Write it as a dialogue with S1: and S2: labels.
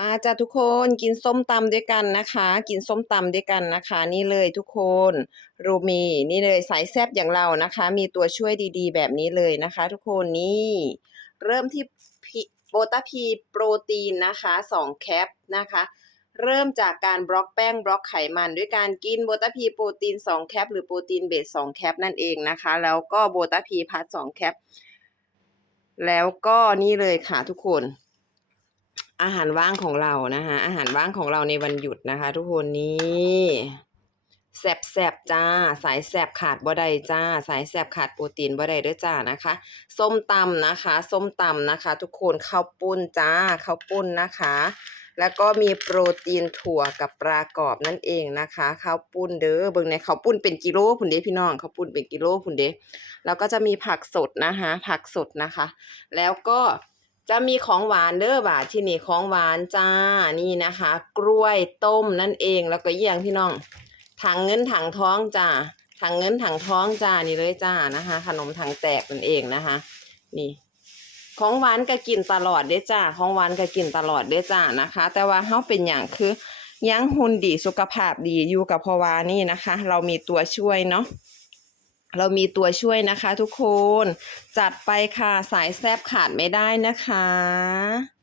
S1: มาจ้ะทุกคนกินส้มตำด้วยกันนะคะ กินส้มตำด้วยกันนะคะ นี่เลยทุกคนรามีนี่เลยสายแซบอย่างเรานะคะ มีตัวช่วยดีๆ แบบนี้เลยนะคะ ทุกคนนี่เริ่มที่โบตาพีโปรตีนนะคะสองแคปนะคะ เริ่มจากการบล็อกแป้งบล็อกไขมัน ด้วยการกินโบตาพีโปรตีน 2 แคป หรือโปรตีนเบส2แคปนั่นเองนะคะ แล้วก็โบตาพีพัท2แคป แล้วก็นี่เลยค่ะทุกคน อาหารว่างของเรานะคะอาหารว่างของเราในวันหยุดนะคะ ทุกคนนี่แสบแสบจ้า สายแสบขาดบ่ได้จ้า สายแสบขาดโปรตีนบ่ได้เด้อจ้านะคะ ส้มตำนะคะ ส้มตำนะคะ ทุกคนข้าวปุ้นจ้าข้าวปุ้นนะคะ แล้วก็มีโปรตีนถั่วกับปลากรอบนั่นเองนะคะข้าวปุ้นเด้อเบิ่งในข้าวปุ้นเป็นกิโลพุ่นเด้พี่น้องข้าวปุ้นเป็นกิโลพุ่นเด้แล้วก็จะมีผักสดนะคะ ผักสดนะคะ แล้วก็ จะมีของหวานเด้อบาทที่นี่ของหวานจ้านี่นะคะ กล้วยต้มนั่นเองแล้วก็เยี่ยงพี่น้องถังเงินถังท้องจ้าถังเงินถังท้องจ้านี่เลยจ้านะคะ ขนมถังแตกนั่นเองนะคะ นี่ ของหวานก็กินตลอดเด้จ้าของหวานก็กินตลอดเด้จ้านะคะ แต่ว่าเฮาเป็นอย่างคือยังหุ่นดีสุขภาพดีอยู่กับพาวานี่นะคะ เรามีตัวช่วยเนาะ เรามีตัวช่วยนะคะทุกคน จัดไปค่ะสายแซบขาดไม่ได้นะคะ